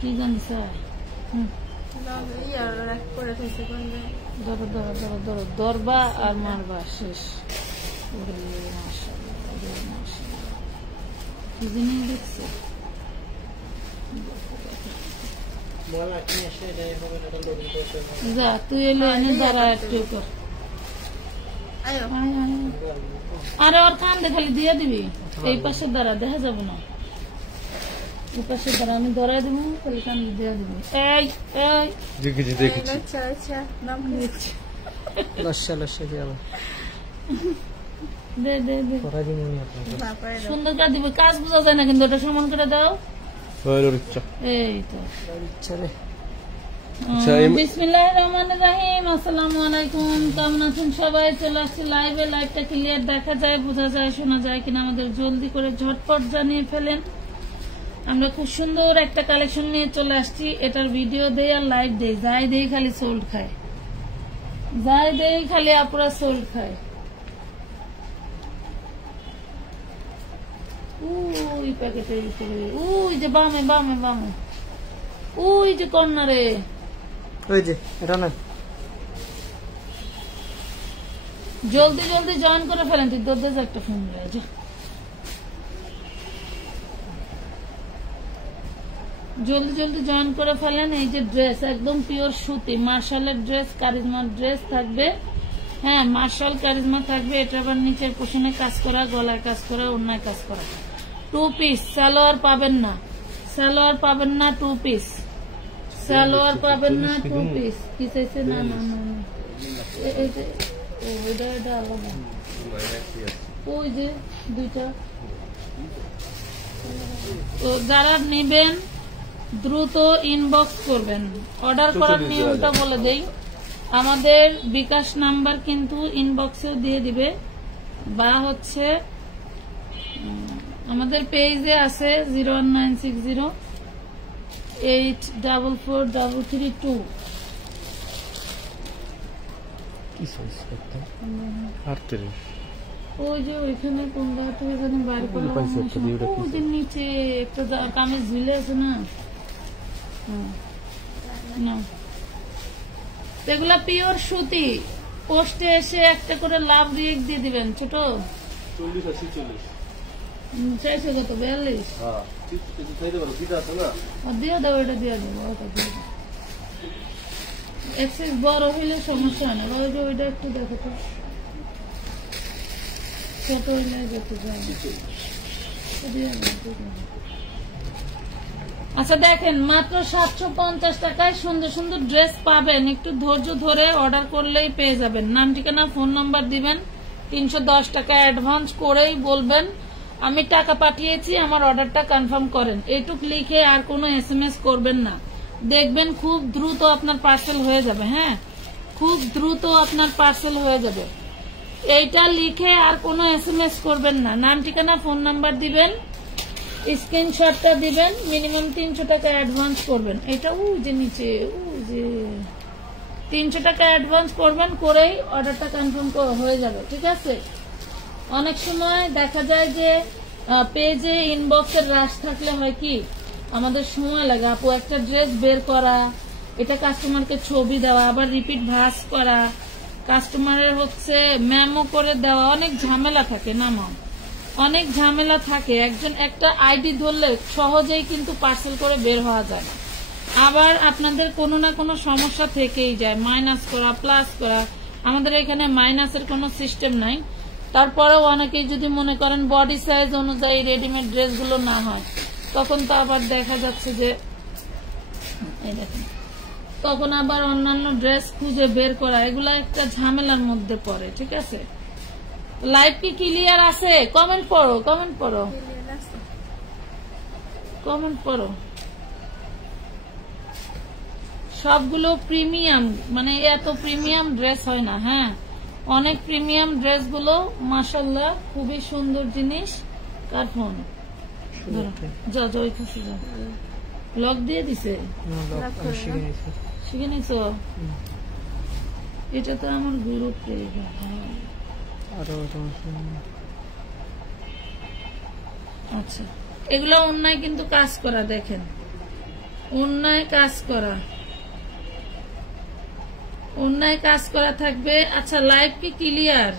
কি জানিস দরবা আর মারবা শেষ কি জিনিস দেখছে যা তুই এলো এনে দাঁড়া একটু কর আরে ওর কান্দে খালি দিয়ে দিবি এই পাশে দাঁড়া দেখা যাবে না এই পাশে দাঁড়া আমি ধরাই দেবো খালি কান্দে দিয়ে দিবি এই এই দেখেছি দেখেছি দে দে দে সুন্দর করে দিবি কাজ বোঝা যায় না কিন্তু এটা সমান করে দাও এই তো বিসমিল্লাহির রহমানির রহিম আসসালামু আলাইকুম কেমন আছেন সবাই চলে আসছি লাইভে লাইভটা ক্লিয়ার দেখা যায় বোঝা যায় শোনা যায় কিনা আমাদের জলদি করে ঝটপট জানিয়ে ফেলেন আমরা খুব সুন্দর একটা কালেকশন নিয়ে চলে আসছি এটার ভিডিও দেই আর লাইভ দেই যাই দেই খালি সোল্ড খায় যাই দেই খালি আপুরা সোল্ড খায় ওই প্যাকেটের ভিতরে ওই যে বামে বামে বামে ওই যে কর্নারে ওই যে এটা না জলদি জলদি জয়েন করে ফেলেন তুই দরদাজ একটা ফোন রয়েছে জলদি জলদি জয়েন করে ফেলেন এই যে ড্রেস একদম পিওর সুতি মার্শালের ড্রেস কারিজমার ড্রেস থাকবে হ্যাঁ মার্শাল কারিজমা থাকবে এটা আবার নিচের পোশনে কাজ করা গলায় কাজ করা ওড়নায় কাজ করা 2 পিস সালোয়ার পাবেন না সালোয়ার পাবেন না 2 পিস সালোয়ার পাবেন না 2 পিস কি চাইছে না না না এটা আলাদা ওই যে দুইটা তো যারা নেবেন দ্রুত ইনবক্স করবেন অর্ডার করার নিয়মটা বলে দেই আমাদের বিকাশ নাম্বার কিন্তু ইনবক্সেও দিয়ে দিবে বা হচ্ছে আমাদের পেজে আছে 01960844332 ওই যে ওইখানে কোন জায়গা থেকে জানি বাইরে করলাম ওই যে নিচে একটা কামিজ ঝুলে আছে না এগুলা পিওর সুতি পোস্টে এসে একটা করে লাভ রিয়েক্ট দিয়ে দিবেন ছোট 40 আর 46 চাইছে কত 42 দিয়ে দাও এটা দিয়ে দেবো এক্সেস বড় হইলে সমস্যা হয় না ওই যে ওইটা একটু দেখো তো ছোট হইলে যেতে যায় আচ্ছা দেখেন মাত্র 750 টাকায় সুন্দর সুন্দর ড্রেস পাবেন একটু ধৈর্য ধরে অর্ডার করলেই পেয়ে যাবেন নাম ঠিকানা ফোন নাম্বার দিবেন 310 টাকা অ্যাডভান্স করেই বলবেন আমি টাকা পাঠিয়েছি আমার অর্ডারটা কনফার্ম করেন এইটুক লিখে আর কোনো SMS করবেন না দেখবেন খুব দ্রুত আপনার পার্সেল হয়ে যাবে হ্যাঁ খুব দ্রুত আপনার পার্সেল হয়ে যাবে এইটা লিখে আর কোনো SMS করবেন না নাম ঠিকানা ফোন নাম্বার দিবেন স্ক্রিনশটটা দিবেন মিনিমাম 300 টাকা অ্যাডভান্স করবেন এটা ওই যে নিচে ওই যে 300 টাকা অ্যাডভান্স করবেন করেই অর্ডারটা কনফার্ম হয়ে যাবে ঠিক আছে অনেক সময় দেখা যায় যে পেজে ইনবক্সের রাশ থাকলে হয় কি আমাদের সময় লাগে আপু একটা ড্রেস বের করা এটা কাস্টমারকে ছবি দেওয়া আবার রিপিট ভাস করা কাস্টমারের হচ্ছে মেমো করে দেওয়া অনেক ঝামেলা থাকে না মা অনেক ঝামেলা থাকে একজন একটা আইডি ধরলে সহজেই কিন্তু পার্সেল করে বের হওয়া যায় না আবার আপনাদের কোনো না কোনো সমস্যা থেকেই যায় মাইনাস করা প্লাস করা আমাদের এখানে মাইনাসের কোনো সিস্টেম নাই তারপরেও অনেকেই যদি মনে করেন বডি সাইজ অনুযায়ী রেডিমেড ড্রেসগুলো না হয় তখন তো আবার দেখা যাচ্ছে যে এই দেখেন তখন আবার অন্যান্য ড্রেস খুঁজে বের করা এগুলা একটা ঝামেলার মধ্যে পড়ে ঠিক আছে লাইভ কি ক্লিয়ার আছে কমেন্ট পড়ো কমেন্ট পড়ো কমেন্ট পড়ো সবগুলো প্রিমিয়াম মানে এত প্রিমিয়াম ড্রেস হয় না হ্যাঁ অনেক প্রিমিয়াম ড্রেসগুলো মাশাআল্লাহ খুবই সুন্দর জিনিস কার ফোন যা যা ওই কাছে যা লক দিয়ে দিছে শিখে নিছো এটা তো আমার গ্রুপ পেজ আচ্ছা এগুলো অন্যায় কিন্তু কাজ করা দেখেন অন্যায় কাজ করা, অন্যায় কাজ করা থাকবে। আচ্ছা লাইভ কি ক্লিয়ার?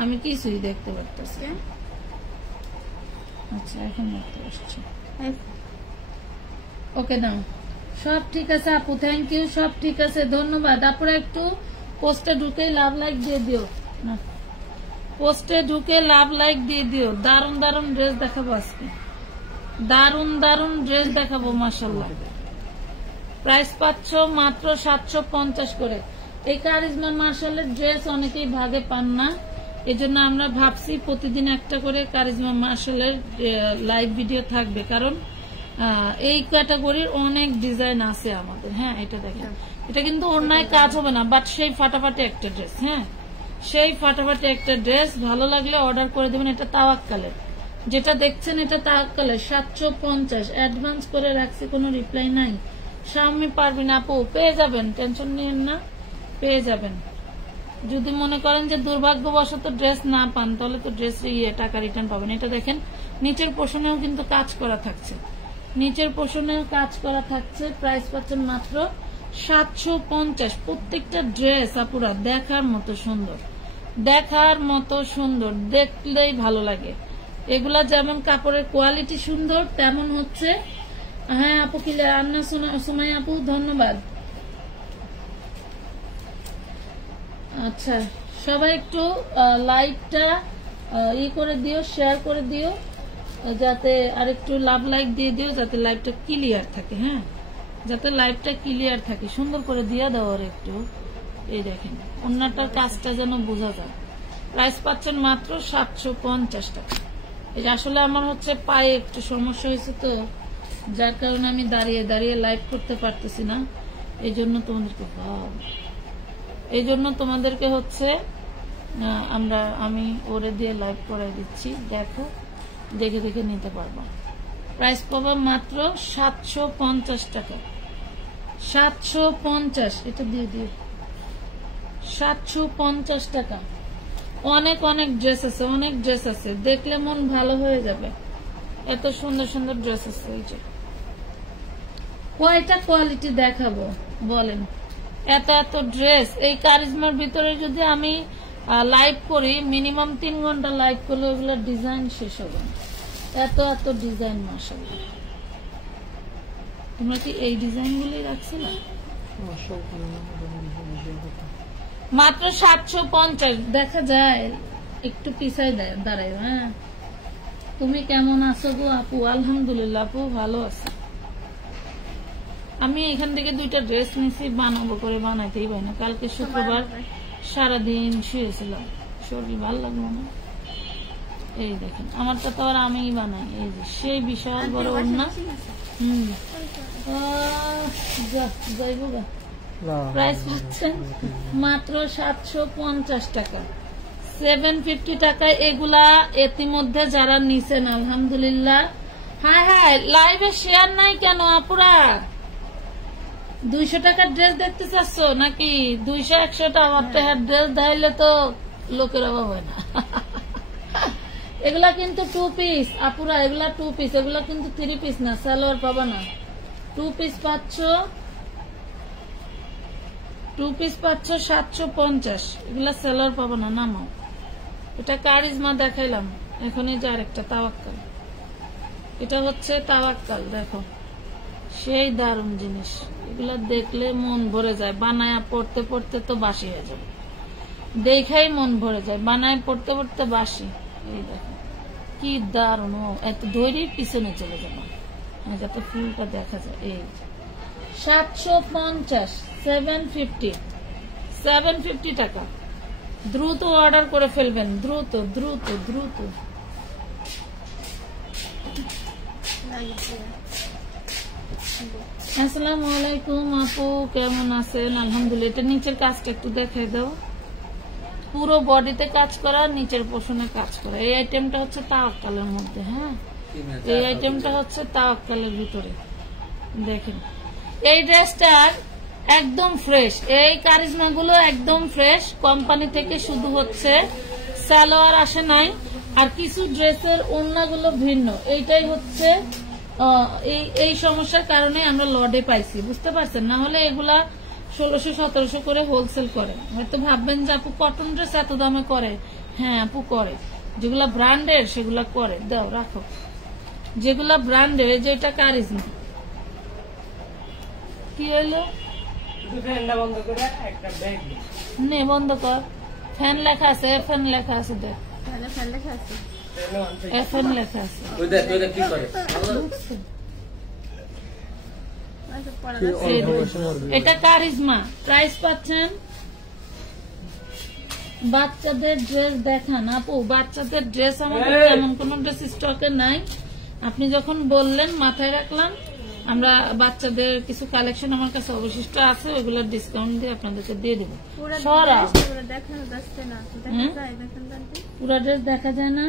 আমি কিছুই দেখতে পারতেছি। আচ্ছা এখন দেখতে পাচ্ছি। ওকে দাও, সব ঠিক আছে আপু, থ্যাংক ইউ, সব ঠিক আছে, ধন্যবাদ। আপুরা একটু পোস্টে ঢুকে লাভ লাইক দিয়ে দিও না, পোস্টে ঢুকে লাভ লাইক দিয়ে দিও। দারুন দারুন ড্রেস দেখাবো আজকে, দারুন দারুন ড্রেস দেখাবো মাশাআল্লাহ। প্রাইস পাচ্ছ মাত্র 750 করে। এই কারিজমা মার্শালের ড্রেস অনেকেই ভাগে পান না, এজন্য আমরা ভাবছি প্রতিদিন একটা করে কারিজমা মার্শালের লাইভ ভিডিও থাকবে, কারণ এই ক্যাটাগরির অনেক ডিজাইন আছে আমাদের। হ্যাঁ এটা দেখেন, এটা কিন্তু অন্যায় কাজ হবে না, বাট সেই ফাটাফাটি একটা ড্রেস। হ্যাঁ সেই ফাটাফাটি একটা ড্রেস, ভালো লাগলে অর্ডার করে দেবেন। এটা তাওয়াক্কালের, যেটা দেখছেন এটা তাওয়াক্কালের 750 অ্যাডভান্স করে রাখছি, কোনো রিপ্লাই নাই। শাওমি পারবেন আপু, পেয়ে যাবেন, টেনশন নিয়েন না, পেয়ে যাবেন। যদি মনে করেন যে দুর্ভাগ্যবশত ড্রেস না পান, তাহলে তো ড্রেস টাকা রিটার্ন পাবেন। এটা দেখেন নিচের পোর্শনেও কিন্তু কাজ করা থাকছে, নিচের পোর্শনেও কাজ করা থাকছে। প্রাইস পাচ্ছেন মাত্র 750। প্রত্যেকটা ড্রেস আপুরা দেখার মতো সুন্দর, দেখার মতো সুন্দর, দেখলেই ভালো লাগে। এগুলা যেমন কাপড়ের কোয়ালিটি সুন্দর, তেমন হচ্ছে। হ্যাঁ আপু ক্লিয়ার, আন্না সুমাই আপু ধন্যবাদ। আচ্ছা সবাই একটু লাইভটা করে দিও, শেয়ার করে দিও, যাতে আর একটু লাভ লাইক দিয়ে দিও, যাতে লাইভটা ক্লিয়ার থাকে। হ্যাঁ যাতে লাইভটা ক্লিয়ার থাকে, সুন্দর করে দিয়ে দাও আর একটু। এই দেখেন অন্যটার কাজটা যেন বোঝা যায়। প্রাইস পাচ্ছেন মাত্র 750 টাকা। এই আসলে আমার হচ্ছে পায়ে একটু সমস্যা হয়েছে, তো যার কারণে আমি দাঁড়িয়ে দাঁড়িয়ে লাইভ করতে পারতেছি না। এই জন্য তোমাদেরকে হচ্ছে আমি ওরে দিয়ে লাইভ করাই দিচ্ছি, দেখো, দেখে দেখে নিতে পারবো। প্রাইস পাবা মাত্র 750 টাকা, 750। এটা দিয়ে দিও 750 টাকা। অনেক অনেক ড্রেস আছে, অনেক ড্রেস আছে, দেখলে মন ভালো হয়ে যাবে। এত সুন্দর সুন্দর ড্রেস আছে। এই যে কয়টা কোয়ালিটি দেখাবো বলেন, এত এত ড্রেস। এই কারিজমার ভিতরে যদি আমি লাইভ করি, মিনিমাম 3 ঘন্টা লাইভ করলে ওগুলো ডিজাইন শেষ হবে না, এত এত ডিজাইন। মাশাআল্লাহ, তোমরা কি এই ডিজাইন গুলি রাখছিলে? মাত্র 750 দেখা যায়, একটু পিছায় দাঁড়ায়। হ্যাঁ তুমি কেমন আছো গো আপু? আলহামদুলিল্লাহ আপু ভালো আছে। আমি এখান থেকে 2টা ড্রেস নিয়েছি, বানাবো করে বানাইতেই পারি না। কালকে শুক্রবার সারাদিন শুয়েছিলাম, শরীর ভালো লাগলো না। এই দেখেন আমারটা তো আর আমিই বানাই। এই যে সেই বিশাল বড় ওড়না। যাইব গা। প্রাইস পাচ্ছেন মাত্র 750 টাকা, 750 টাকায়। এগুলা ইতিমধ্যে যারা নিছেন আলহামদুলিল্লাহ। হ্যাঁ হ্যাঁ লাইভে শেয়ার নাই কেন আপুরা? 200 টাকার ড্রেস দেখতে চাচ্ছ নাকি? 200-100 টাকার ড্রেস ধাইলে তো লোকের অভাব হয় না। এগুলা কিন্তু 2 পিস আপুরা, এগুলা 2 পিস, এগুলা কিন্তু 3 পিস না, সালোয়ার পাবা না। 2 পিস পাচ্ছ, 2 পিস পাচ্ছ 750। এগুলা সালোয়ার পাবা না, নামাও। এটা কারিজমা দেখাইলাম, এখন এই যে আরেকটা তাওয়াক্কাল। এটা হচ্ছে তাওয়াক্কাল, দেখো সেই দারুণ জিনিস। এগুলা দেখলে মন ভরে যায়, বানায় পড়তে পড়তে তো বাসি হয়ে যাবে, দেখাই মন ভরে যায়, বানায় পড়তে পড়তে বাসি। এই দেখো কি দারুণ, এত ধৈর্য পিছনে চলে যাবে যাতে ফুলটা দেখা যায়। এই 750, 750 টাকা। দ্রুত অর্ডার করে ফেলবেন, দ্রুত দ্রুত দ্রুত। আসসালামু আলাইকুম আপু, কেমন আছেন? আলহামদুলিল্লাহ। এটা নিচের কাজটা একটু দেখাই দাও। পুরো বডিতে কাজ করা, নিচের পোর্শনে কাজ করা। এই আইটেমটা হচ্ছে তাওয়াক্কালের মধ্যে। হ্যাঁ এই আইটেমটা হচ্ছে তাওয়াক্কালের ভিতরে। দেখেন এই ড্রেসটার একদম ফ্রেশ, এই কারিজমা গুলো একদম ফ্রেশ, কোম্পানি থেকে শুধু হচ্ছে সালোয়ার আসে নাই, আর কিছু ড্রেসের ওড়নাগুলো ভিন্ন। এইটাই হচ্ছে এই সমস্যার কারণে আমরা লডে পাইছি, বুঝতে পারছেন? না হলে এগুলা 1600-1700 করে হোলসেল করে। হয়তো ভাববেন যে আপু কটন ড্রেস এত দামে করে। হ্যাঁ আপু করে, যেগুলা ব্র্যান্ডের সেগুলা করে। দাও রাখো, যেগুলা ব্র্যান্ডের। এই যে এটা কারিজমা। কি হইলো? নে বন্ধ কর। ফ্যান লেখা আছে, ফ্যান লেখা আছে, দেখ ফ্যান লেখা আছে। এটা কারিজমা। প্রাইস পাচ্ছেন। বাচ্চাদের ড্রেস দেখান আপু। বাচ্চাদের ড্রেস আমাদের এমন কোন ড্রেস স্টকে নাই। আপনি যখন বললেন মাথায় রাখলাম। আমরা বাচ্চাদের কিছু কালেকশন আমার কাছে অবশিষ্ট আছে, ওইগুলোর ডিসকাউন্ট দিয়ে আপনাদেরকে দিয়ে দেবো। সরা পুরো ড্রেস দেখা যায় না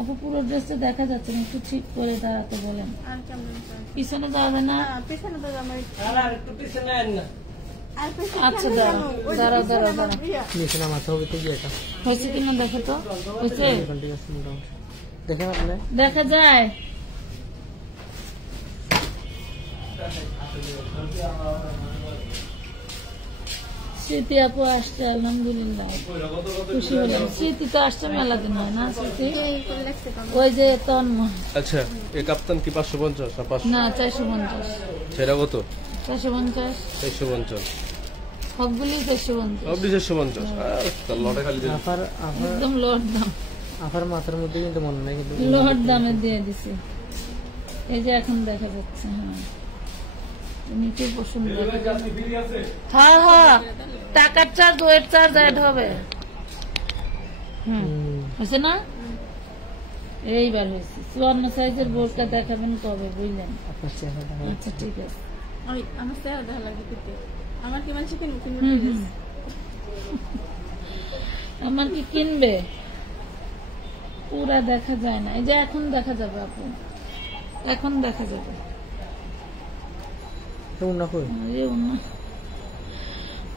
আপু, পুরো ড্রেসটা দেখা যাচ্ছে না, একটু ঠিক করে দাঁড়াতে বলেন। পিছনে যাবে না? আচ্ছা দাঁড়াও দাঁড়াও দাঁড়াও দাঁড়াও, হয়েছে কিনা দেখো তো। হয়েছে? দেখা যায়? স্মৃতি আপু আসছে, আলহামদুলিল্লাহ খুশি হলাম। স্মৃতি তো আসছে মেলা দিন হয় না? স্মৃতি ওই যে তন্ময়। আচ্ছা এই কাপ্তান কি 550 না 450? সেটা কত? 450। 450 সবগুলি 450। একদম লোড দাম। আমার মাথার মধ্যে কিন্তু মনে নেই, কিন্তু লোড দামে দিয়ে দিছে। এই যে এখন দেখা যাচ্ছে। হ্যাঁ নিচে পছন্দ। হ্যাঁ হ্যাঁ, টাকার চার্জ ওয়েট চার্জ অ্যাড হবে। হয়েছে না? এইবার হয়েছে। 54 সাইজের বোরকা দেখাবেন কবে বুঝলেন? আচ্ছা ঠিক আছে। আমার কি কিনবে? পুরা দেখা যায় না। এই যে এখন দেখা যাবে আপু, এখন দেখা যাবে।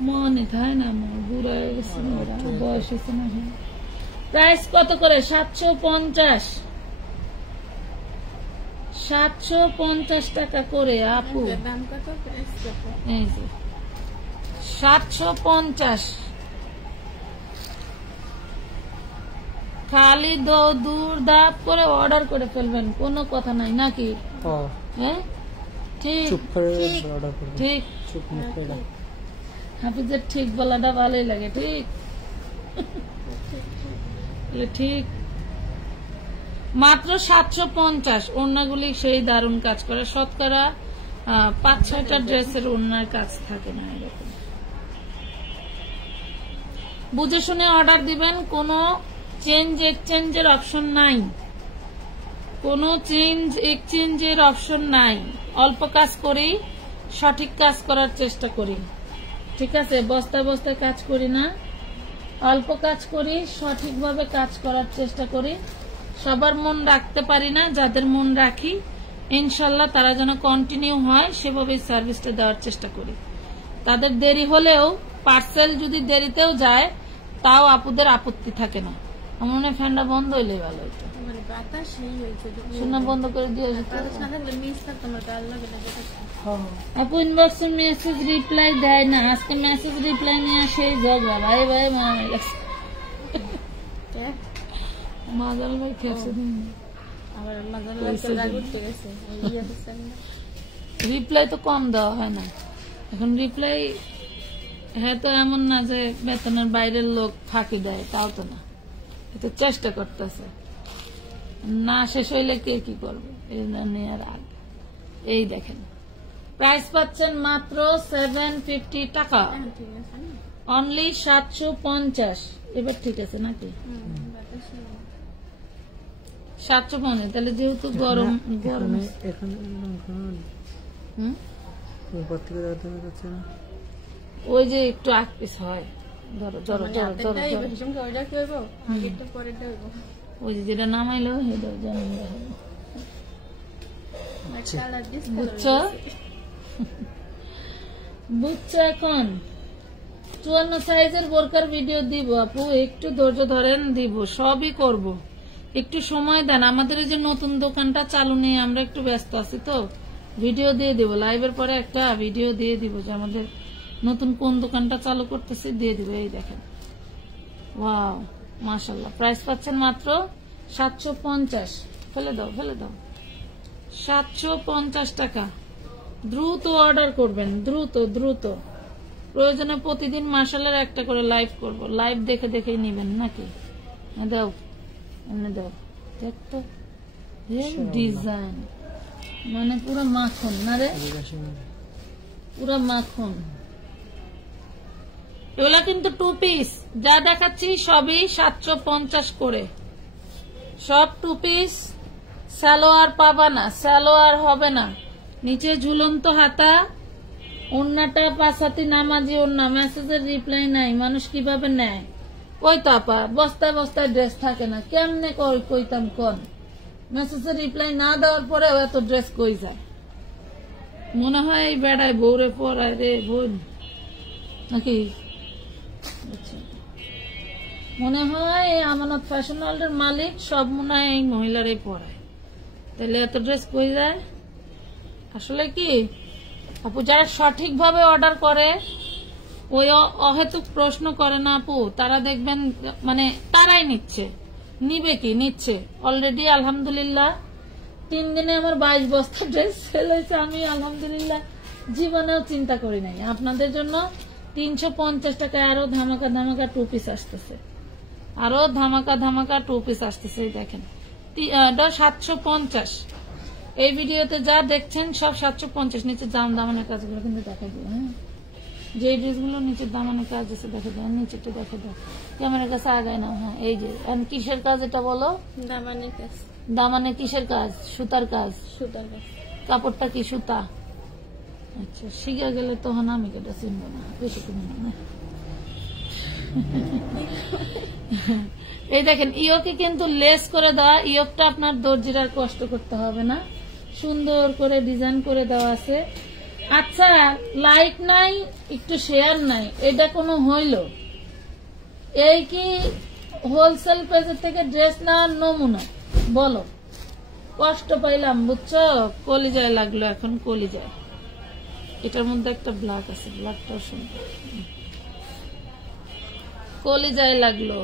মনে থাকে না, বুড়া হয়ে গেছে, বয়স হয়েছে না। প্রাইস কত করে? 750। 750 টাকা করে আপু। এই যে 750। খালি দূর দাপ করে অর্ডার করে ফেলবেন, কোনো কথা নাই নাকি? হ্যাঁ ঠিক ঠিক। হাফিজের ঠিক বলাটা ভালোই লাগে। ঠিক ঠিক। মাত্র 750। ওড়নাগুলি সেই দারুণ কাজ করে। শতকরা 5-6টা ড্রেসের ওড়নার কাজ থাকে না এরকম। বুঝে শুনে অর্ডার দিবেন। কোনো চেঞ্জ এক্সচেঞ্জের অপশন নাই, কোনো চেঞ্জ এক্সচেঞ্জের অপশন নাই। অল্প কাজ করি, সঠিক কাজ করার চেষ্টা করি। ঠিক আছে? বস্তায় বস্তায় কাজ করি না, অল্প কাজ করি, সঠিকভাবে কাজ করার চেষ্টা করি। সবার মন রাখতে পারি না, যাদের মন রাখি ইনশাল্লাহ তারা যেন কন্টিনিউ হয় সেভাবে সার্ভিসটা দেওয়ার চেষ্টা করি। তাদের দেরি হলেও, পার্সেল যদি দেরিতেও যায় তাও আপুদের আপত্তি থাকে না। আমার মনে হয় ফ্যানটা বন্ধ হইলে ভালো হইতো। শোনা বন্ধ করে দিয়ে আপু ইনবক্সে মেসেজ রিপ্লাই দেয় না। আজকে মেসেজ রিপ্লাই নিয়ে সেই ঝগড়া। ভাই ভাই মাজাল ভাই খেয়েছে, রিপ্লাই তো কম দেওয়া হয় না এখন। রিপ্লাই হ্যাঁ তো এমন না যে বেতনের বাইরের লোক ফাঁকি দেয়, তাও তো না। তো চেষ্টা করতেছে না, শেষ হইলে কে কি করবে এই নেওয়ার আগে। এই দেখেন প্রাইস পাচ্ছেন মাত্র 750 টাকা, অনলি 750। এবার ঠিক আছে নাকি? 750। তাহলে যেহেতু গরম গরম ওই যে একটু আগ পিস হয়। ধরো ধরো ধরো ধরো, ওই যে যেটা নামাইলো বুঝছো বুঝছো। এখন 54 সাইজের বোরকার ভিডিও দিব আপু, একটু ধৈর্য ধরেন, দিব, সবই করব। একটু সময় দেন, আমাদের এই যে নতুন দোকানটা চালু নেই, আমরা একটু ব্যস্ত আছি, তো ভিডিও দিয়ে দিব, লাইভের পরে একটা ভিডিও দিয়ে দিব যে আমাদের নতুন কোন দোকানটা চালু করতেছি, দিয়ে দিব। এই দেখেন, ওয়াও মাশাআল্লাহ, প্রাইস পাচ্ছেন মাত্র 750। ফেলে দাও, ফেলে দাও, 750 টাকা। দ্রুত অর্ডার করবেন, দ্রুত দ্রুত। প্রয়োজনে প্রতিদিন মাশাআল্লাহ একটা করে লাইভ করব, লাইভ দেখে দেখেই নিবেন নাকি। দাও, এনে দাও, দেখতো ডিজাইন মানে পুরো মাখন না রে, পুরো মাখন। এগুলা কিন্তু 2 পিস, যা দেখাচ্ছি সবই 750 করে, সব 2 পিস। সালোয়ার পাবা না, সালোয়ার হবে না। নিচে ঝুলন্ত হাতা, ওন্নাটা পাঁচাতি নামাজি ওন্না, মেসেজের রিপ্লাই নাই, মানুষ কিভাবে নেয়? কই তো আপা, বস্তায় বস্তায় ড্রেস থাকে না, কেমনে কইতাম কোন? মেসেজের রিপ্লাই না দেওয়ার পরে এত ড্রেস কই যায়? মনে হয় এই বেড়ায় বউরে পরায় রে বোন নাকি? মনে হয় এই আমানত ফ্যাশন ওয়ার্ল্ডের মালিক সব মনে হয় এই মহিলারাই পরায়, তাহলে এত ড্রেস কই যায়? আসলে কি আপু, যারা সঠিকভাবে অর্ডার করে, ওই অহেতুক প্রশ্ন করে না আপু, তারা দেখবেন মানে তারাই নিচ্ছে। নিবে কি, নিচ্ছে অলরেডি। আলহামদুলিল্লাহ 3 দিনে আমার 22 বস্তা ড্রেস সেল হয়েছে। আমি আলহামদুলিল্লাহ জীবনেও চিন্তা করি নাই। আপনাদের জন্য 350 টাকায় আরো ধামাকা ধামাকা 2 পিস আসতেছে, আরো ধামাকা ধামাকা 2 পিস আসতেছে। দেখেন 750। এই ভিডিওতে যা দেখছেন সব 750। নিচে দামানের কাজগুলো কিন্তু দেখা দিও। হ্যাঁ, যে ড্রেসগুলো নিচের দামানের কাজ আছে দেখা দেয়, নিচেটা দেখা দেয়, ক্যামেরার কাছে আগায় না। হ্যাঁ, এই যে কিসের কাজ এটা বলো? দামানের কাজ। দামানে কিসের কাজ? সুতার কাজ। সুতার কাজ। কাপড়টা কি সুতা? আচ্ছা, শিখে গেলে তখন আমি কেটা চিনব না, বেশি কিনে না। এই দেখেন, ইয়োকে কিন্তু লেস করে দেওয়া, ইয়োকটা আপনার দর্জির আর কষ্ট করতে হবে না, সুন্দর করে ডিজাইন করে দেওয়া আছে। আচ্ছা, লাইক নাই, একটু শেয়ার নাই, এটা কোনো হইল? এই কি হোলসেল পেজের থেকে ড্রেস নেওয়ার নমুনা? বলো, কষ্ট পাইলাম বুঝছো, কলিজায় লাগলো, এখন কলিজায়। এটার মধ্যে একটা ব্ল্যাক আছে, ব্ল্যাকটাও সুন্দর, কলিজায় লাগলো।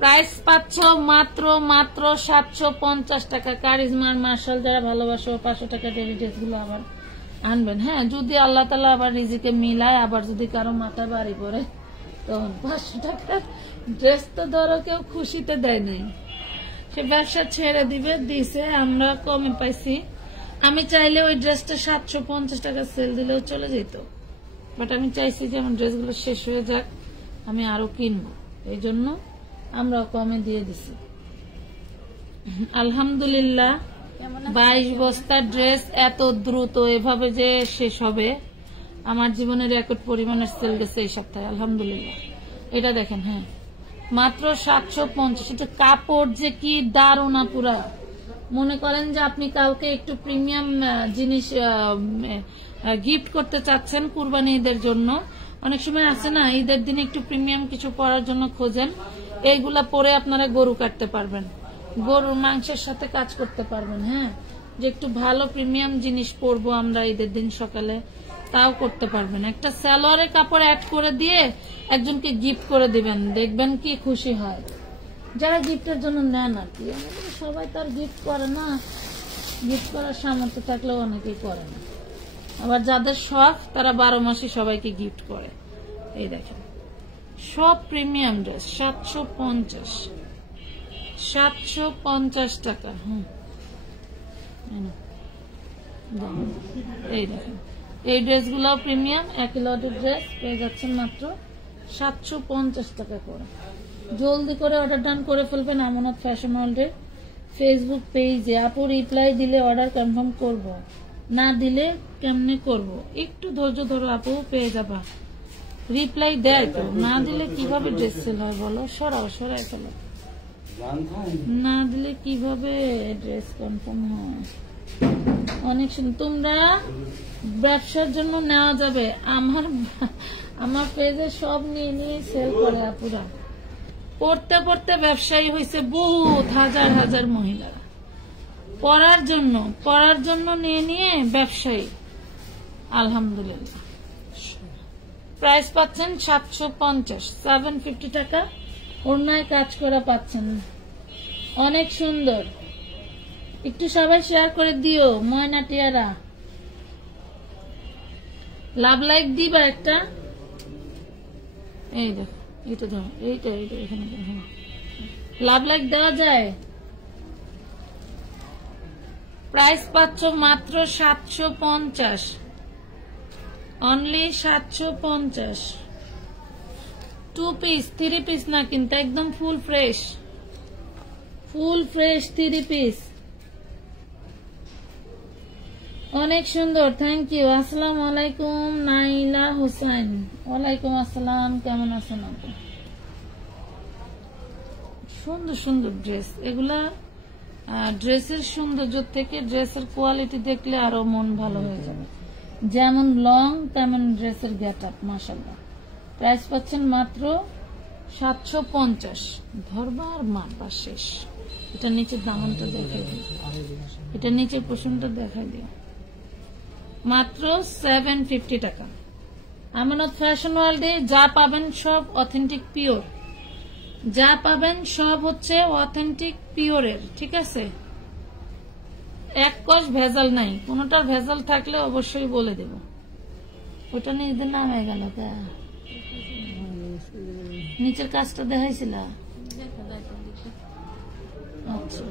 প্রাইস পাচ্ছ মাত্র মাত্র 750 টাকা। কারিজমার মার্শাল যারা ভালোবাসো, 500 টাকা ডেলি ড্রেস গুলো আবার আনবেন। হ্যাঁ, যদি আল্লাহ তাআলা আবার রিজিকে মিলায়, আবার যদি কারো মাথায় বাড়ি পড়ে, তখন 500 টাকার ড্রেস তো ধরো কেউ খুশিতে দেয় নাই, সে ব্যবসা ছেড়ে দিবে, দিছে, আমরা কমে পাইছি। আমি চাইলে ওই ড্রেসটা 750 টাকা সেল দিলেও চলে যেত, বাট আমি চাইছি যে আমার ড্রেসগুলো শেষ হয়ে যাক, আমি আরো কিনবো, এই জন্য আমরা কমে দিয়ে দিছি। আলহামদুলিল্লাহ 22 বস্তার ড্রেস এত দ্রুত এভাবে যে শেষ হবে, আমার জীবনের রেকর্ড পরিমাণের সেল গেছে এই সপ্তাহে আলহামদুলিল্লাহ। এটা দেখেন, হ্যাঁ মাত্র 750। এটা কাপড় যে কি দারুণ পুরা। মনে করেন যে আপনি কাউকে একটু প্রিমিয়াম জিনিস গিফট করতে চাচ্ছেন কুরবানি ঈদের জন্য, অনেক সময় আছে না ঈদের দিনে একটু প্রিমিয়াম কিছু পরার জন্য খোঁজেন, এইগুলা পরে আপনারা গরু কাটতে পারবেন, গরুর মাংসের সাথে কাজ করতে পারবেন। হ্যাঁ, যে একটু ভালো প্রিমিয়াম জিনিস পরবো আমরা ঈদের দিন সকালে, তাও করতে পারবেন। একটা সালোয়ারের কাপড় অ্যাড করে দিয়ে একজনকে গিফট করে দিবেন, দেখবেন কি খুশি হয়। যারা গিফটের জন্য নেন আর কি, সবাই তার গিফট করে না, গিফট করার সামর্থ্য থাকলেও অনেকেই করে না। আবার যাদের শখ তারা 12 মাসে সবাইকে গিফট করে। এই দেখেন সব প্রিমিয়াম ড্রেস 750 টাকা। এই দেখেন এই ড্রেসগুলো প্রিমিয়াম, 1 লটের ড্রেস পেয়ে যাচ্ছেন মাত্র 750 টাকা করে। জলদি করে অর্ডার ডান করে ফেলবেন আমানত ফ্যাশন ওয়ার্ল্ডের ফেসবুক পেজে। আপু রিপ্লাই দিলে অর্ডার কনফার্ম করব, না দিলে কেমনে করব? একটু ধৈর্য ধরো আপু, পেয়ে যাবা। রিপ্লাই দেয় তো, না দিলে কিভাবে ড্রেস সেল হয় বলো? সরাই ফেলো, না দিলে কিভাবে ড্রেস কনফার্ম হয়? অনেক তোমরা ব্যবসার জন্য নেওয়া যাবে, আমার পেজে সব নিয়ে সেল করে আপুরা। পড়তে পড়তে ব্যবসায়ী হয়েছে বহুত হাজার হাজার মহিলারা, পড়ার জন্য নিয়ে নিয়ে ব্যবসায়ী। আলহামদুলিল্লাহ। প্রাইস পাচ্ছেন 750, 750 টাকা। ওড়নায় কাজ করা পাচ্ছেন, অনেক সুন্দর। একটু সবাই শেয়ার করে দিও ময়না টিয়ারা। লাভ লাইক দিবা একটা। এই দেখো, এটা ধরো, এইটা এখানে লাভ লাইক দেওয়া যায়। প্রাইস পাচ্ছ মাত্র 750, অনলি 750। 2 পিস 3 পিস না কিন্তু, একদম ফুল ফ্রেশ 3 পিস। অনেক সুন্দর, থ্যাংক ইউ। আসসালামু আলাইকুম নাইলা হোসেন। ওয়ালাইকুম আসসালাম, কেমন আছেন আপনি? সুন্দর সুন্দর ড্রেস এগুলা। ড্রেসের সৌন্দর্য থেকে ড্রেসের কোয়ালিটি দেখলে আরো মন ভালো হয়ে যাবে। যেমন লং তেমন ড্রেসের গেট আপ, মাশাআল্লাহ। প্রাইস পাচ্ছেন মাত্র 750। ধরবার মাপা শেষ। এটা নিচের দামনটা দেখাই দিও, এটা নিচের পোষণটা দেখাই দিও। মাত্র 750 টাকা। আমানত ফ্যাশন ওয়ার্ল্ডে যা পাবেন সব অথেন্টিক পিওর, যা পাবেন সব হচ্ছে অথেন্টিক পিওরের, ঠিক আছে? এক কষ ভেজাল নাই, কোনটার ভেজাল থাকলে অবশ্যই বলে দেব। ওটা নিজেদের নাম হয়ে গেল, নিচের কাজটা দেখাইছিল। আচ্ছা,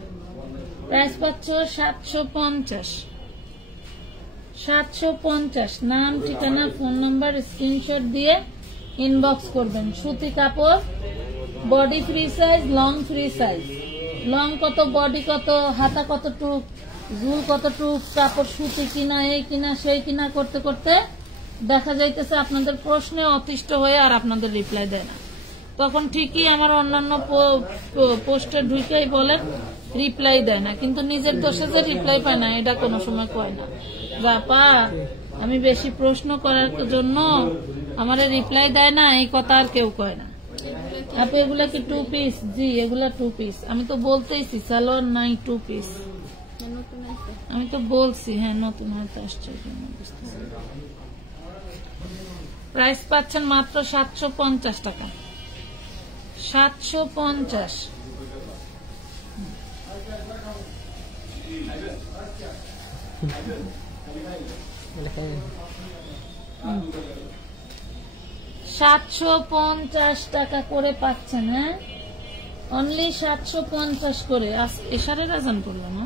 প্রাইস পাচ্ছ 750, 750। নাম, ঠিকানা, ফোন নাম্বার স্ক্রিনশট দিয়ে ইনবক্স করবেন। সুতি কাপড়, body free size, long free size. Long কত, বডি কত, হাতা কতটুক, ঝুল কতটুক, কাপড় সুতি কিনা, এই কিনা সেই কিনা করতে করতে দেখা যাইতেছে আপনাদের প্রশ্নে অতিষ্ঠ হয়ে আর আপনাদের রিপ্লাই দেয় না। তখন ঠিকই আমার অন্যান্য পোস্টে ঢুকেই বলেন রিপ্লাই দেয় না, কিন্তু নিজের দোষে যে রিপ্লাই পায় না এটা কোনো সময় কয় না। বাপা আমি বেশি প্রশ্ন করার জন্য আমার রিপ্লাই দেয় না, এই কথা আর কেউ কয় না। আপু এগুলা কি 2 পিস? জি এগুলা 2 পিস। আমি তো বলতেইছি সালোয়ার নাই, 2 পিস। আমি তো বলছি, হ্যাঁ নতুন হয়তো আসছে। প্রাইস পাচ্ছেন মাত্র 750 টাকা, 750। টাকা করে পাচ্ছেন, হ্যাঁ অনলি 750 করে। এশারের আজান করলো না,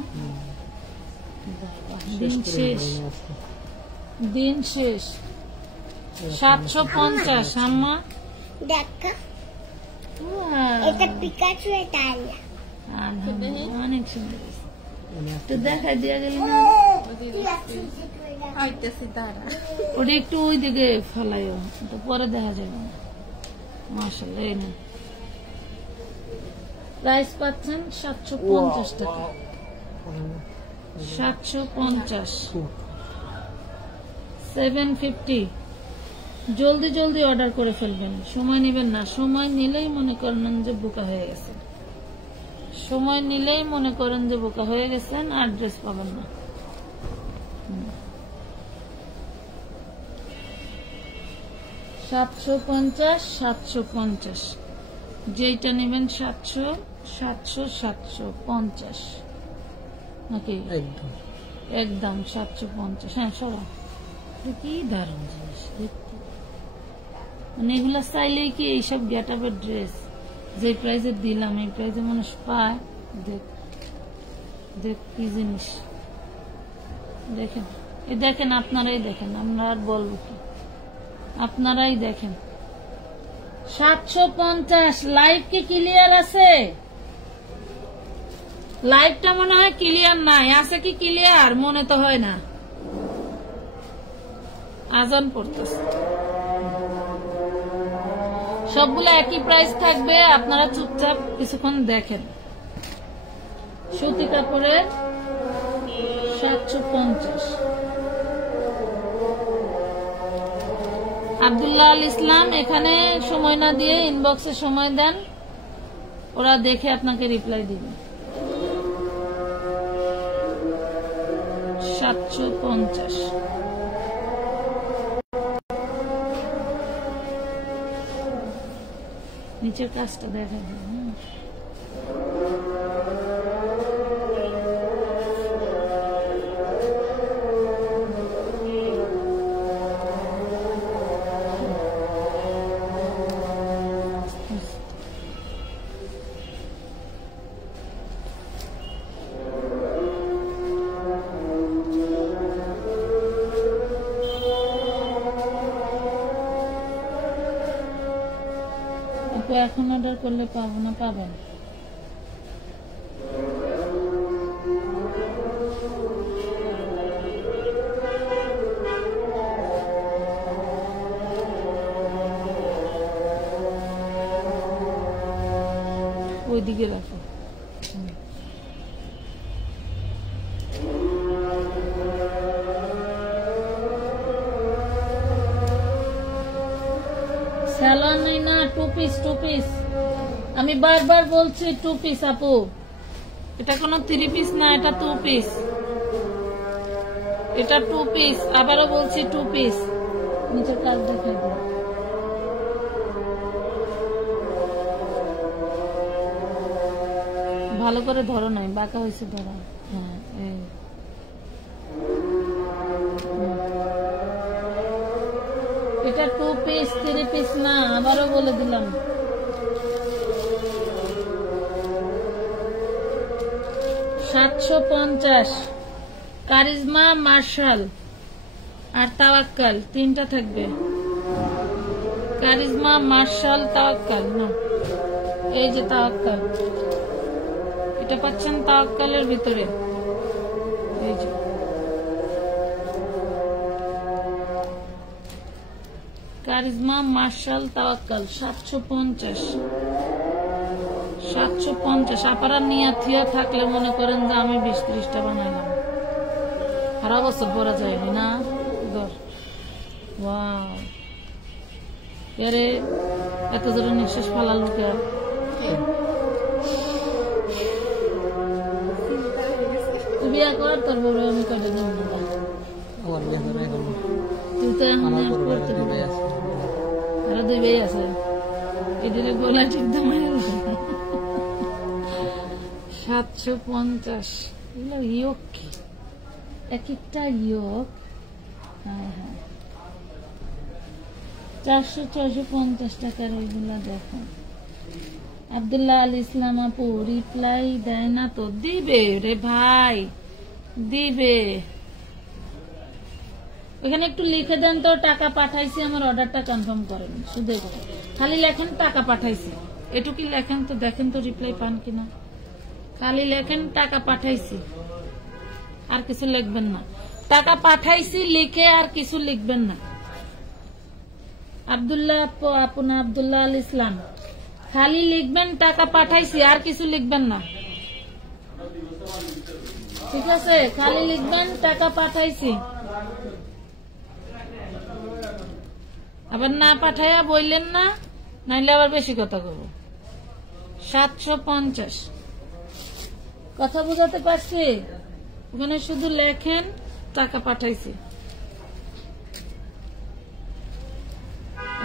দিন শেষ। 750 আম্মা। অনেক সুন্দর, একটু দেখা দিয়া গেল না, ওটা একটু ওই দিকে ফেলাইও, ওটা পরে দেখা যাবে না। মাশাআল্লাহ, এই না। প্রাইস পাচ্ছেন 750 টাকা, 750, 750। জলদি জলদি অর্ডার করে ফেলবেন, সময় নেবেন না। সময় নিলেই মনে করেন যে বোকা হয়ে গেছেন, সময় নিলেই মনে করেন যে বোকা হয়ে গেছেন, আর ড্রেস পাবেন না। 750, 750। যেইটা নেবেন 700, 700, 750 নাকি? একদম 750। হ্যাঁ সবাই কি দারুণ জিনিস দেখতে, মানে এগুলা চাইলেই কি এইসব গেট আপের ড্রেস যে প্রাইসে দিলাম এই প্রাইসে মানুষ পায়। দেখ কি জিনিস, দেখেন এই দেখেন, আপনারাই দেখেন, আমরা আর বলবো কি, আপনারাই দেখেন। 750। লাইভ কি ক্লিয়ার আছে? লাইভটা মনে হয় ক্লিয়ার নাই, আছে কি ক্লিয়ার? মনে তো হয় না, আজান পড়তেছে। সবগুলো একই প্রাইস থাকবে, আপনারা চুপচাপ কিছুক্ষণ দেখেন। সুতি কাপড়ের 750। আব্দুল্লাহ আল ইসলাম, এখানে সময় না দিয়ে ইনবক্সে সময় দেন, ওরা দেখে আপনাকে রিপ্লাই দিবে। 750। নিচের কাজটা দেখা যায়। এখন অর্ডার করলে পাবো না? পাবেন। ওইদিকে রাখো। স্যালোয়ার নেই না, 2 পিস 2 পিস। আমি বারবার বলছি 2 পিস আপু, এটা কোনো 3 পিস না, এটা 2 পিস। এটা 2 পিস, আবারও বলছি 2 পিস। নিচের কাজ দেখে দিন। ভালো করে ধরো, নাই বাঁকা হয়েছে ধরো। হ্যাঁ, এটা 2 পিস 3 পিস না, আবারও বলে দিলাম। $750। কারিজমা, মার্শাল আর তাওয়াক্কাল, 3টা থাকবে। কারিজমা, মার্শাল, তাওয়াক্কাল। না, এই যে তাওয়াক্কাল, এটা পাচ্ছেন তাওয়াক্কালের ভিতরে। এই যে কারিজমা, মার্শাল, তাওয়াক্কাল, 750। 750। আপনারা নিয়ে থিয়া থাকলে মনে করেন যে আমি 20-30টা বানাইলাম, সারা বছর পরা যায়নি না। এরে এত জোরে নিঃশ্বাস ফালালো কে? তুই বিয়া কর, তোর বড় আমি কয়টা দিন না। আমার বিয়ে করে এখন তুই তো এখন আমার বড় ভাই 2 ভাই আছে। আরো 2 ভাই আছে। এদিকে গলা ঠিক দমাই 750। এগুলো ইয়োক কি, এক একটা ইয়োক। হ্যাঁ হ্যাঁ, 400-450 টাকার ওইগুলা দেখো। আব্দুল্লাহ আল ইসলাম আপু রিপ্লাই দেয় না তো? দিবে রে ভাই, দিবে। ওখানে একটু লিখে দেন তো, টাকা পাঠাইছি, আমার অর্ডারটা কনফার্ম করেন। শুধু খালি লেখেন টাকা পাঠাইছি, এটুকি লেখেন তো, দেখেন তো রিপ্লাই পান কিনা। খালি লেখেন টাকা পাঠাইছি, আর কিছু লিখবেন না। টাকা পাঠাইছি লিখে আর কিছু লিখবেন না। আব্দুল্লাহ আপু না, আব্দুল্লাহ আল ইসলাম, খালি লিখবেন টাকা পাঠাইছি, আর কিছু লিখবেন না। ঠিক আছে, খালি লিখবেন টাকা পাঠাইছি। আবার না পাঠাইয়া বললেন না, নাইলে আবার বেশি কথা করবো। 750। কথা বোঝাতে পারছি? ওখানে শুধু লেখেন টাকা পাঠাইছি।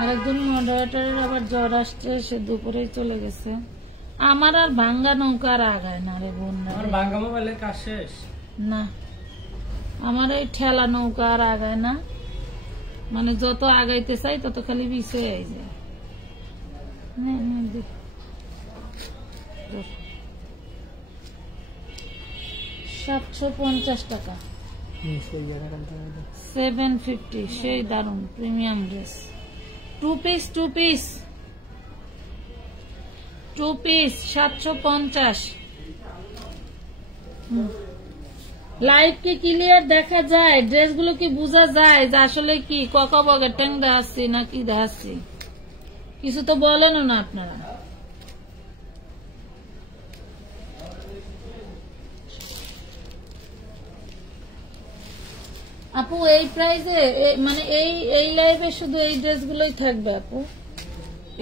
আরেকজন মডারেটরের আবার জ্বর আসছে, সে দুপুরেই চলে গেছে। আমার আর ভাঙ্গা নৌকা আর আগায় না রে বোন। ভাঙ্গা মোবাইলের কাজ শেষ না, আমার এই ঠেলা নৌকা আর আগায় না। মানে যত আগাইতে চাই তত খালি পিছে আই যায়। 750 টাকা। 750। সেই দারুন premium dress. 2 piece 2 piece 2 piece 750। Live কি ক্লিয়ার দেখা যায়? ড্রেসগুলো কি বোঝা যায় যে আসলে কি কক বগের ট্যাং দেখাচ্ছি না কি দেখাচ্ছি? কিছু তো বলেনও না আপনারা। আপু এই প্রাইসে, মানে এই লাইভে শুধু এই ড্রেসগুলোই থাকবে আপু,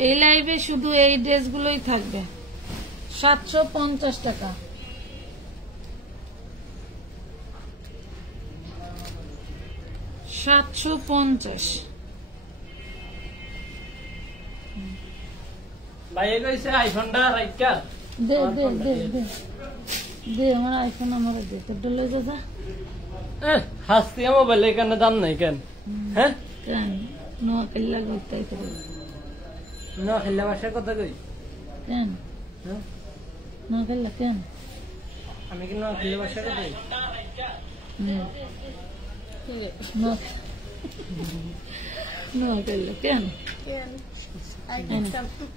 এই লাইভে শুধু এই ড্রেসগুলোই থাকবে। 750 টাকা। ভাই কইছে আইফোনটা রাইকা দে দে দে দে দে আমার আইফোন আমার দে তো ডলে যা। হাসতি মোবাইল এখানে দাম নাই কেন? হ্যাঁ কেন নো পেল্লা গইতাই তো না খেললে বাসার কথা কই কেন হ্যাঁ নো পেল্লা কেন আমি কি না খেললে বাসার কথা কই নো নো পেল্লা কেন?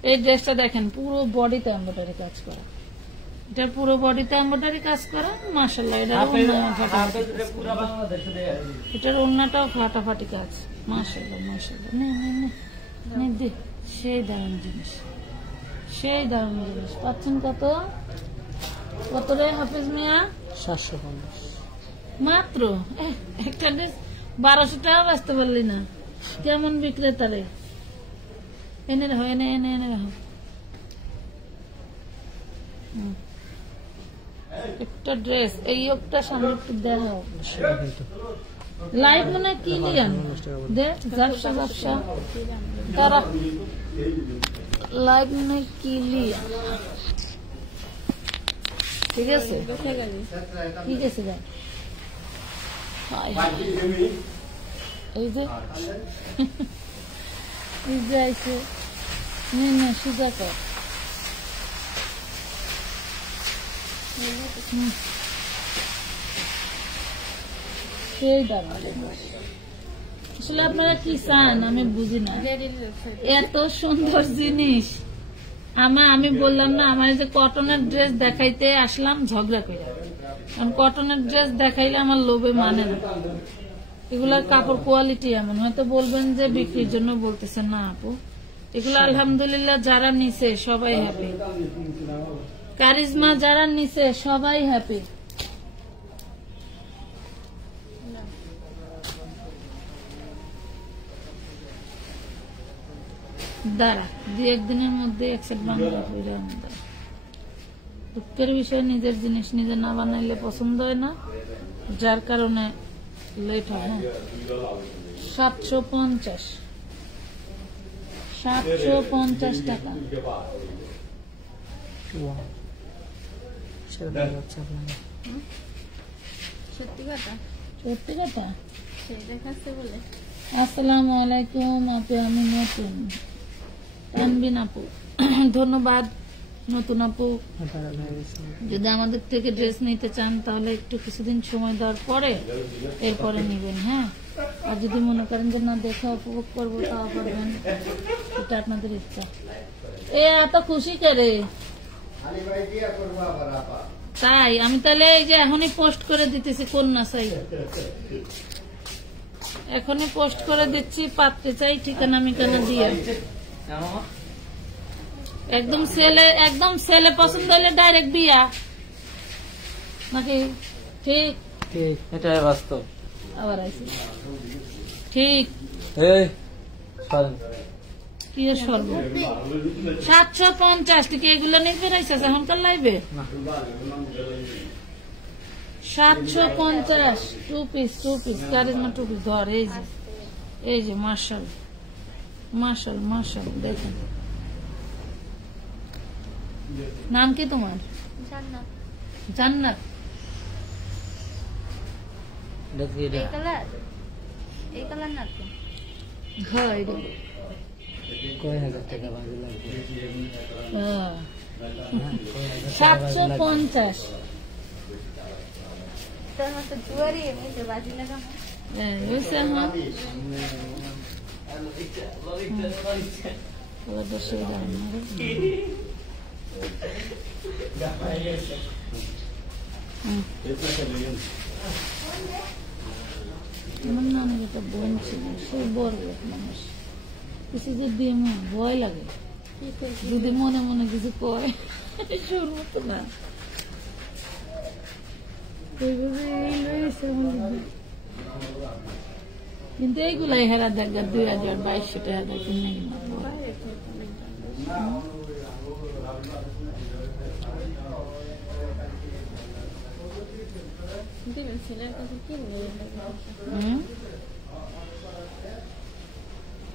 এই ড্রেসটা দেখেন পুরো বডিতে এমব্রয়ডারি কাজ করা, এটা পুরো বডিতে এমব্রয়ডারি কাজ করা। মাশাআল্লাহ এটার ওড়নাটাও ফাটাফাটি কাজ। মাশাআল্লাহ মাশাআল্লাহ নে নে নে নে দে। সেই দারুণ জিনিস, সেই দারুণ জিনিস। পাচ্ছেন কত কত রে হাফেজ মিয়া? 750 মাত্র। একটা ড্রেস 1200 টাকা বেচতে পারলি না, কেমন বিক্রেতা রে? এনে রাখো এনে এনে এনে রাখো। একটা ড্রেস এই একটা সামনে একটু দেখাও। লাইভ মানে কি লিয়ান দে ব্যবসা ব্যবসা তারা লাইভ মানে কি লিয়ান। ঠিক আছে ঠিক আছে যাই। এই যে এই যে আইছে না সুজা কর। সেই দাম আসলে আপনারা কি চান আমি বুঝি না। এত সুন্দর জিনিস আমি বললাম না, আমার যে কটনের ড্রেস দেখাইতে আসলাম ঝগড়া করে, কারণ কটনের ড্রেস দেখাইলে আমার লোভে মানে না। এগুলার কাপড় কোয়ালিটি এমন, হয়তো বলবেন যে বিক্রির জন্য বলতেছেন না আপু, এগুলো আলহামদুলিল্লাহ যারা নিছে সবাই হ্যাপি, কারিজমা যারা নিছে সবাই হ্যাপি। দাঁড়া 2-1 দিনের মধ্যে একসাথে বাংলা দুঃখের বিষয়, নিজের জিনিস নিজে না বানাইলে পছন্দ হয় না, যার কারণে লেট হয়। 750 টাকা। সত্যি কথা সত্যি কথা। সেই দেখাচ্ছে বলে। আসসালামু আলাইকুম আপু, আমি নতুন তানবিন আপু। ধন্যবাদ নতুন আপু। যদি আমাদের থেকে ড্রেস নিতে চান তাহলে একটু কিছুদিন সময় দেওয়ার পরে এরপরে নিবেন। হ্যাঁ, আর যদি মনে করেন যে না দেখে উপভোগ করবো তাও পারবেন, এটা আপনাদের ইচ্ছা। এ এত খুশি করে তাই আমি তাহলে এই যে এখনই পোস্ট করে দিতেছি কন্যা চাই, এখনই পোস্ট করে দিচ্ছি পাত্রে চাই ঠিকানা মিকানা দিয়ে। একদম ছেলে পছন্দ হলে ডাইরেক্ট বিয়া নাকি? ঠিক ঠিক, এটাই বাস্তব। আবার আইছি ঠিক কি সর্ব 750 টাকা। এগুলো নিয়ে বেড়াইছে এখনকার লাইভে 750 two piece charisma two piece ধর। এই যে মার্শাল মার্শাল মার্শাল দেখেন। নাম কি তোমার? জান্নাত। জান্নাত। এই কালার না তো? হ্যাঁ 750। তোর মতো জুয়ারি এমনিতে বাজি লাগানো। আমার নাম যেটা বোন ছিল সেই বড় মানুষ, কিছু যদি আমার ভয় লাগে, যদি মনে মনে কিছু কয় শুরু হতো না। কিন্তু এইগুলাই হেরা দেখা 2022 টাকা দেখেন না কিনা দিবেন ছেলের কাছে কিনবে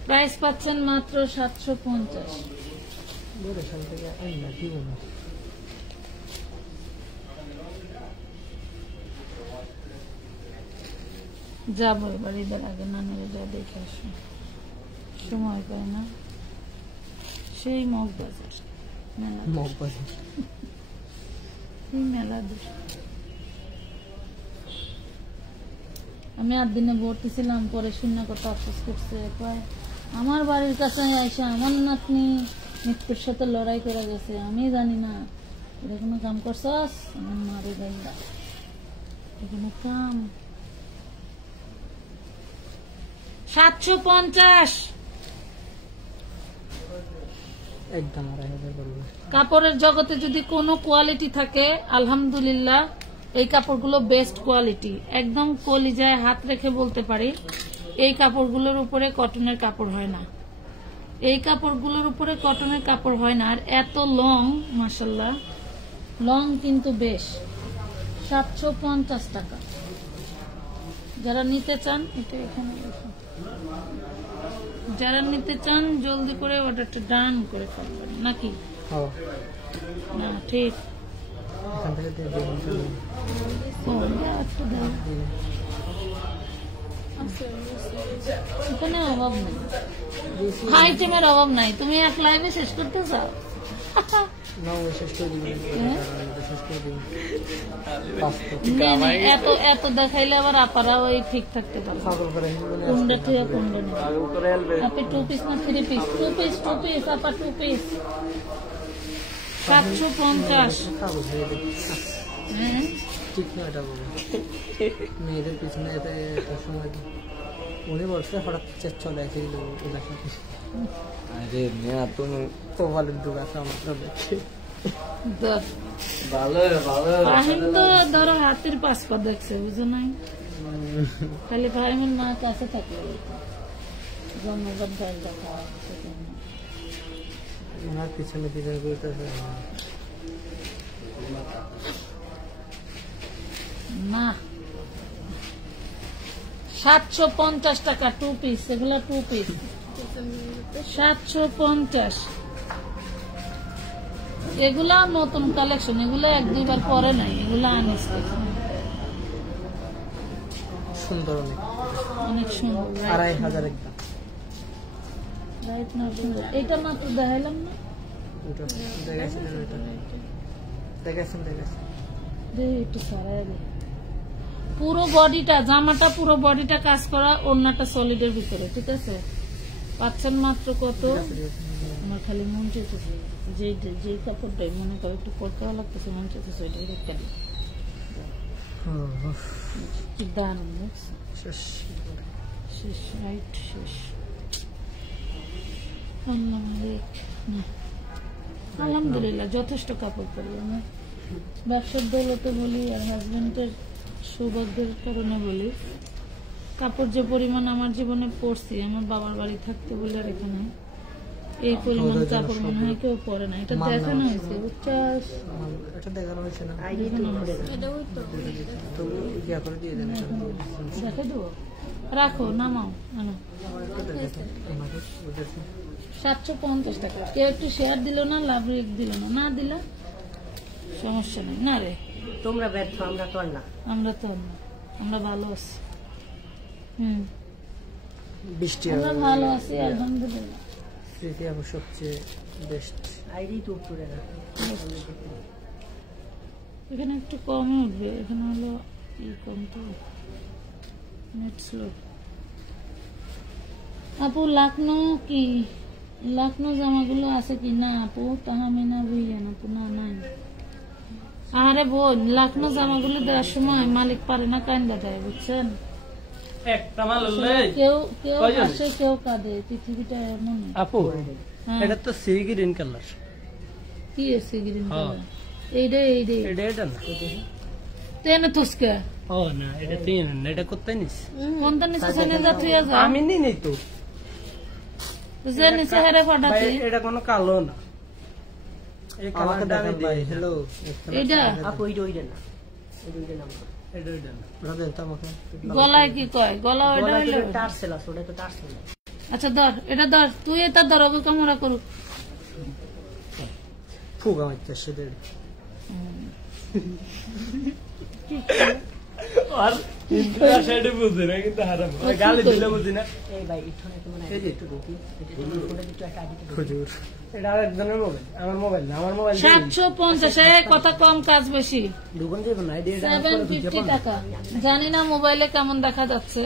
প্রাইস পাচ্ছেন মাত্র 750। বরিশাল থেকে আইনা দিব না। যাবো এবার ঈদের আগে নানিরে যা দেখে আসো, সময় পায় না। সেই মগবাজার মেলা, মগবাজার এই মেলা দূর। আমি 8 দিনে ভর্তি ছিলাম, পরে শূন্য কথা আফসোস করছে, কয় আমার বাড়ির কাছে এসে আমার নাতনি মৃত্যুর সাথে লড়াই করে গেছে, আমি জানি না। এটা কোনো কাম করছস? আমার মারে গাইলা এখানে কাম। 750 একদম 2500 বলবো। কাপড়ের জগতে যদি কোনো কোয়ালিটি থাকে আলহামদুলিল্লাহ এই কাপড়গুলো বেস্ট কোয়ালিটি। একদম কলিজায় হাত রেখে বলতে পারি এই কাপড়গুলোর উপরে কটনের কাপড় হয় না, এই কাপড়গুলোর উপরে কটনের কাপড় হয় না। আর এত লং, মাশাআল্লাহ লং কিন্তু বেশ। 750 টাকা। যারা নিতে চান এটা এখানে রেখো। যারা নিতে চান জলদি করে অর্ডারটা ডান করে ফেলবেন নাকি? হ্যাঁ, না ঠিক। এখান থেকে দিয়ে দিন। ও, একটু দাও। এখানে অভাব নেই, আইটেমের অভাব নাই। তুমি এক লাইভে শেষ করতে চাও? না, ওই শেষ করে দিবেন। শেষ করে দিবেন। এত এত দেখাইলে আবার আপারা ওই ঠিক থাকতে পারবে। পাগল করে কোনটা ঠিক কোনটা নেই। আপনি 2 পিস না 3 পিস? 2 পিস, 2 পিস আপা, 2 পিস 750। পাগল হয়ে যাবে। হ্যাঁ ঠিক না এটা বলো। মেয়েদের পিছনে এতে সময় দিই। উনি বলছে হঠাৎ চলে আসে ওনার সাথে। আরে মেয়া তুমি তো ভালো দুঃখ আছে আমার দেখছি। ভালো ভালো ফাহিম তো ধরো হাতের পাসপা দেখছে, বুঝো নাই? খালি ফাহিমের মা কাছে থাকলে জন্মগত ভাই দেখা ওনার পিছনে পিছনে করতেছে না। 750 টাকা 2 পিস, এগুলা 2 পিস 750। এগুলা নতুন কালেকশন, এগুলো 1-2 বার পরে নাই, এগুলা আনিস সুন্দর অনেক সুন্দর। 2500 একদম। রাইট না সুন্দর। এটা মাত্র দেখাইলাম না, ওটা দেখাইছিলেন, ওইটা দেখাইছেন দে একটু সারাই দে। পুরো বডিটা, জামাটা পুরো বডিটা কাজ করা, ওড়নাটা সলিডের ভিতরে, ঠিক আছে? পাচ্ছেন মাত্র কত? আমার খালি মন চেয়েছে যেই কাপড়টাই মনে করো একটু পরতে ভালো লাগতেছে, মন চেয়েছে ওইটাই একটা দিই। কি দারুণ দেখছো? শেষ রাইট শেষ। আলহামদুলিল্লাহ যথেষ্ট কাপড় পরি। আমার ব্যবসার দৌলতে বলি আর হাজবেন্ডের সৌভাগ্যের কারণে বলি, কাপড় যে পরিমাণ আমার জীবনে পরছি, আমার বাবার বাড়ি থাকতে বলে আর এখানে এই পরিমাণ কাপড় মনে হয় কেউ পরে না। এটা দেখানো হয়েছে, এটা দেখানো হয়েছে না? দেখে দেবো, রাখো নামাও। 750 টাকা। কেউ একটু শেয়ার দিল না, লাভ রেক দিল না, না দিলা সমস্যা নেই। না রে তোমরা ব্যর্থ, আমরা তো না। আমরা তো না, আমরা ভালো আছি। বৃষ্টি আমরা ভালো আছি আলহামদুলিল্লাহ। স্মৃতি আবার সবচেয়ে বেস্ট আইডি তো উপরে না। এখানে একটু কমে উঠবে, এখানে হলো কম তো নেট স্লো। আপু লাখনো কি, লাখনো জামাগুলো আছে কি? না আপু, তাহমিনা বুঝলেন আপু? না নাই। আরে বোন, লাখনো জামাগুলো দেওয়ার সময় মালিক পারে না, কান্দা দেয়, বুঝছেন? কেউ কেউ আসে, কেউ কাঁদে, পৃথিবীটা এমন। আপু এটা তো সি গ্রিন কালার। কি আছে গ্রিন কালার? এইটা না তেনে তুসকে। ও না, এটা তিন না, এটা কোথায় নিস? কোনটা নিচে সেনে যা তুই যা। আমি নেই তো, যে নিচে হেরে ফটাতে। এটা কোনো কালো না, এই কালারটা আমি দিই। হ্যালো, এইটা আপু ওইটা না, ওইটা না। এটা ওটা দেন তো আমাকে। গলায় কি কয়? গলা ওইটা হইলো টার্সেল আছে, ওটা তো টার্সেল। আচ্ছা ধর, এটা ধর, তুই এটা ধর, ওকে কামড়া করুক। ফুক আমার চেষ্টা দেড় আর ইন্দ্রা সাইডে বুঝে না, কিন্তু হারাম গালি দিলে বুঝি না। এই ভাই ইঠনে তো মানে একটু দেখি, এটা একটু একটা আইডি হুজুর, এটা আরেকজনের মোবাইল, আমার মোবাইল না, আমার মোবাইল 750 এ কথা কম কাজ বেশি। দোকান যাবেন না, এটা 750 টাকা। জানি না মোবাইলে কেমন দেখা যাচ্ছে,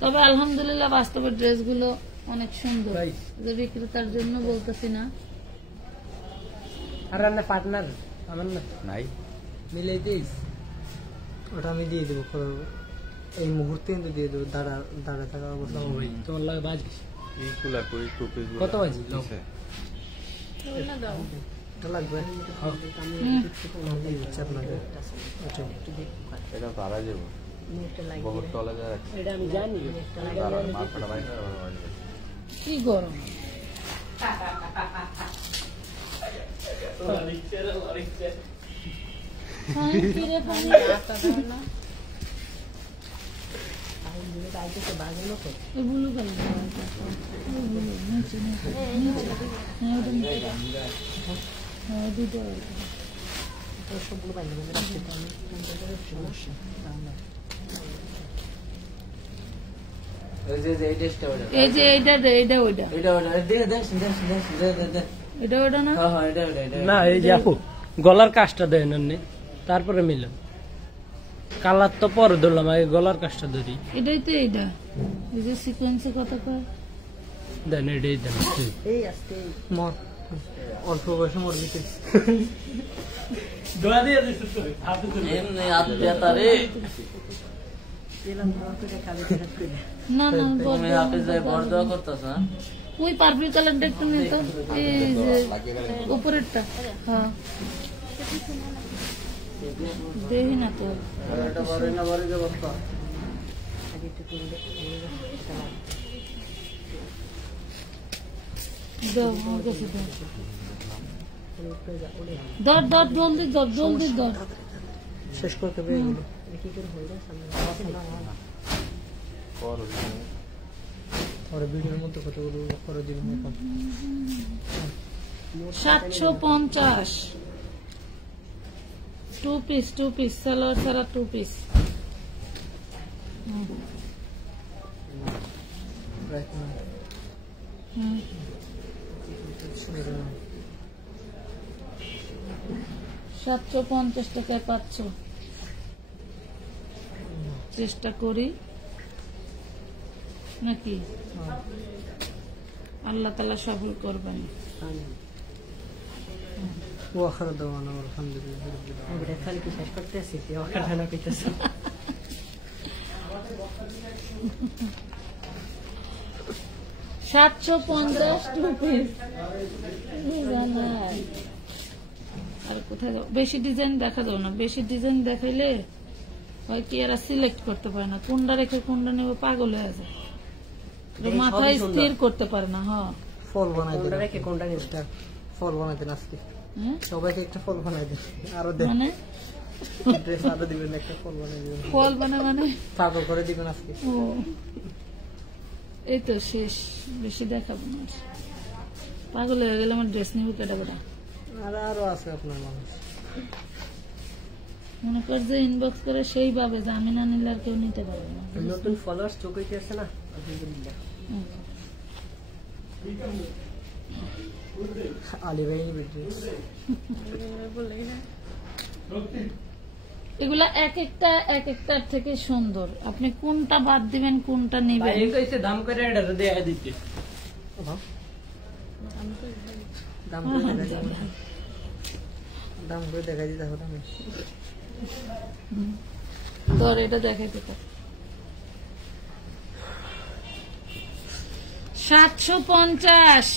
তবে আলহামদুলিল্লাহ বাস্তবের ড্রেসগুলো অনেক সুন্দর। যে বিক্রেতার জন্য বলতেছি না। আর না পার্টনার আমার না নাই, মিলাই দিস, ওটা আমি দিয়ে দেবো এই মুহূর্তে, কিন্তু দিয়ে দেবো। দাঁড়া থাকা অবস্থা তোমার লাগে বাজি কত বাজি লাগবে এটা আমি জানি। কি গরম, এই যে এইটা ওইটা এটা ওটা না, না এই যে আপু গলার কাজটা দেন এমনি, তারপরে মিলেন। কালার তো পরে ধরলাম, আগে গলার কাজটা ধরি। এটাই তো এইটা, এই যে সিকোয়েন্সে কথা কয় দেন, এটাই দেন। এই আজকে অল্প বয়সে মর দিতে দোয়া দিয়ে দিছিস তো এমনি হাত ব্যথা রে। না না তুমি হাফেজ ভাই বড় দোয়া করতেছ না? ওই পার্পল কালারটা একটু নিত, এই যে উপরেরটা। হ্যাঁ দেখি না তো, ধর ধর জলদি ধর, জলদি ধর, শেষ করতে হবে। 750 টু পিস সালোয়ার সারা 2 পিস। $750 টাকায় পাচ্ছ। চেষ্টা করি নাকি, আল্লাহ তাআলা সফল করবেন। আর কোথায় বেশি ডিজাইন দেখা যাবে না, বেশি ডিজাইন দেখাইলে হয় কি এরা সিলেক্ট করতে পারে না, কোনটা রেখে কোনটা নেবে, পাগল হয়ে যায়, মাথায় স্থির করতে পারে না। হ্যাঁ ফল বানাই দেন, রেখে কোনটা নেবে, ফল বানাই দেন আজকে সবাইকে একটা ফল বানাই দেন, আরো দেন মানে ড্রেস আরো দিবেন, একটা ফল বানাই দিবেন। ফল মানে পাগল করে দিবেন আজকে। ও এই তো শেষ, বেশি দেখাবো না, পাগল হয়ে গেলে আমার ড্রেস নিব কেটা কেটা। আরো আছে আপনার মানুষ, মনে কর যে ইনবক্স করে সেই ভাবে যে আমি না নিলে আর কেউ নিতে পারবে না। নতুন ফলোয়ার্স চোখে আছে না, আলী ভাই এগুলা এক একটার থেকে সুন্দর, আপনি কোনটা বাদ দিবেন কোনটা নিবেন। দাম করে দেয়া দিতে, দাম করে দেখা দিতে হবে। আমি ধর এটা দেখাই দিতে 750।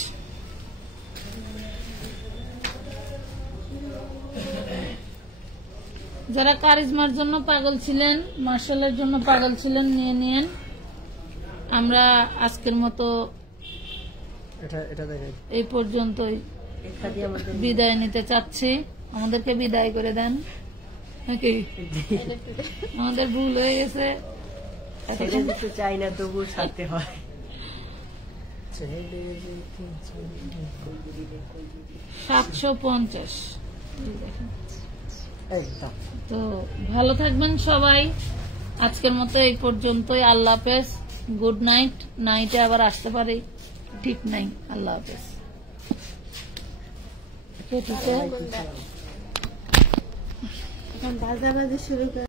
যারা কারিজমার জন্য পাগল ছিলেন, মার্শালের জন্য পাগল ছিলেন, নিয়ে নিয়েন। আমরা আজকের মতো এই পর্যন্তই বিদায় নিতে চাচ্ছি, আমাদেরকে বিদায় করে দেন। নাকি আমাদের ভুল হয়ে গেছে। ছেড়ে দিতে চাই না, তবু ছাড়তে হয়। 750। একদম। তো ভালো থাকবেন সবাই, আজকের মতো এই পর্যন্তই। আল্লাহ হাফেজ, গুড নাইট। নাইটে আবার আসতে পারি, ঠিক নাই। আল্লাহ হাফেজ। এখন বাজাবাজি শুরু করে